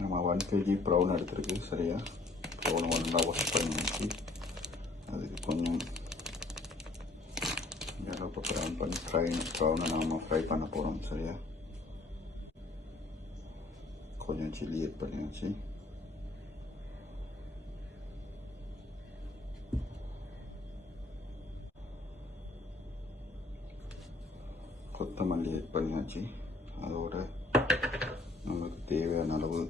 நம்ம 1 kg brown எடுத்துருக்கு. சரியா, ப்ரௌனை நல்லா வாஷ் பண்ணி வச்சு அதுக்கு கொஞ்சம் அளவுக்கு ப்ரௌன் பண்ணி ப்ரௌனை நாம் ஃப்ரை பண்ண போகிறோம். சரியா, கொஞ்சம் சில்லி ஆட் பண்ணி வச்சு கொத்தமல்லி ஆட் பண்ணியாச்சு. அதோட நமக்கு தேவையான அளவு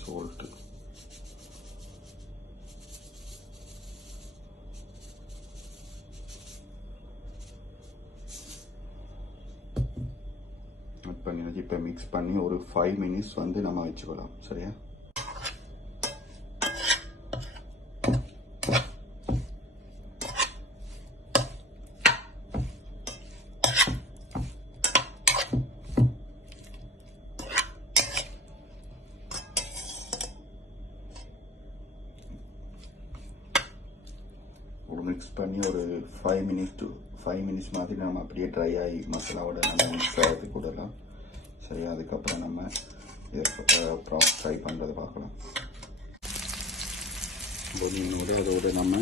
சால்ட்டு, ஆட் பண்ணியாச்சு. இப்போ மிக்ஸ் பண்ணி ஒரு 5 minutes வந்து நம்ம வச்சுக்கலாம். சரியா, ஒரு மிக்ஸ் பண்ணி ஒரு 5 minutes மாதிரி நம்ம அப்படியே ட்ரை ஆகி மசாலாவோட நம்ம மிக்ஸ் ஆகிறதுக்கு விடலாம். சரியா, அதுக்கப்புறம் நம்ம இதை ப்ரான் ஃப்ரை பண்ணுறதை பார்க்கலாம். பொடியினோட அதோட நம்ம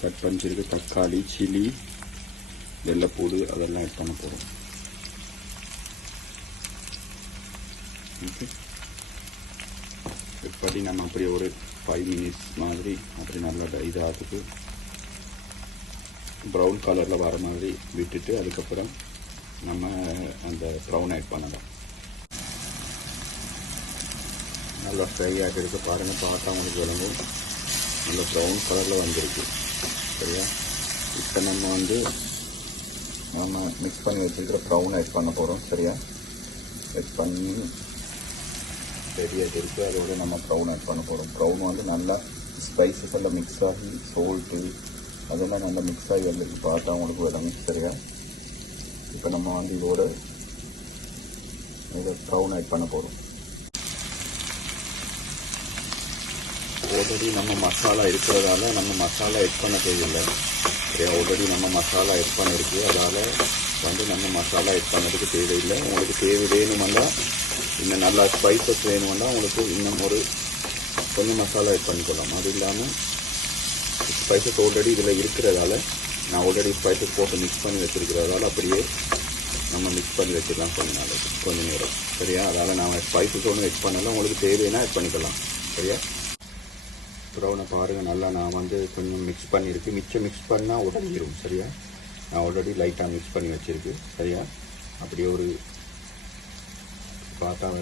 கட் பண்ணிச்சிருக்க தக்காளி, சில்லி, வெள்ளைப்பூடு அதெல்லாம் ஆட் பண்ண போகிறோம். ஓகே, இப்படி நம்ம அப்படியே ஒரு 5 minutes மாதிரி அப்படி நல்லா இதாகிறதுக்கு ப்ரௌன் கலரில் வர மாதிரி விட்டுட்டு அதுக்கப்புறம் நம்ம அந்த ப்ரௌன் ஆட் பண்ணலாம். நல்லா ஃப்ரை ஆகிட்டு பாருங்கள், பார்த்தா உங்களுக்கு விளங்கும். நல்லா ப்ரௌன் கலரில் வந்துருக்கு. சரியா, இப்போ நம்ம மிக்ஸ் பண்ணி வச்சுருக்கிற ப்ரௌன் ஆட் பண்ண போகிறோம். சரியா, ஆட் பண்ணி ரெடியாக இருக்குது. அதோட நம்ம ப்ரௌன் ஆட் பண்ண போகிறோம். ப்ரௌன் வந்து நல்லா ஸ்பைசஸ் எல்லாம் மிக்ஸ் ஆகி சால்ட்டு அதெல்லாம் நல்லா மிக்ஸ் ஆகி வந்துருக்கு. பார்த்தா உங்களுக்கு விளங்கும். சரியா, இப்போ நம்ம வந்து இதை ப்ரௌன் ஆட் பண்ண போகிறோம். ஆல்ரெடி நம்ம மசாலா இருக்கிறதால நம்ம மசாலா ஆட் பண்ண தேவையில்லை. சரியா, ஆல்ரெடி நம்ம மசாலா ஆட் பண்ணிருக்கு. அதால் வந்து நம்ம மசாலா ஆட் பண்ணதுக்கு தேவையில்லை. உங்களுக்கு தேவை வேணுமெண்டா இன்னும் நல்லா ஸ்பைசஸ் வேணுமெண்டா உங்களுக்கு இன்னும் கொஞ்சம் மசாலா ஆட் பண்ணிக்கலாம். அது இல்லாமல் ஸ்பைசஸ் ஆல்ரெடி இதில் இருக்கிறதால நான் ஆல்ரெடி ஸ்பைசஸ் போட்டு மிக்ஸ் பண்ணி வச்சுருக்கிறதால அப்படியே நம்ம மிக்ஸ் பண்ணி வச்சுக்கலாம் கொஞ்ச நேரம். சரியா, அதால் நான் ஸ்பைசஸ் ஒன்றும் ஆட் பண்ணலாம். உங்களுக்கு தேவைன்னா ஆட் பண்ணிக்கலாம். சரியா, ப்ரௌனை பாருங்கள், நல்லா நான் வந்து கொஞ்சம் மிக்ஸ் பண்ணியிருக்கு. மிக்ஸ் பண்ணால் உடஞ்சிரும். சரியா, நான் ஆல்ரெடி லைட்டாக மிக்ஸ் பண்ணி வச்சுருக்கு. சரியா, அப்படியே ஒரு பார்த்தா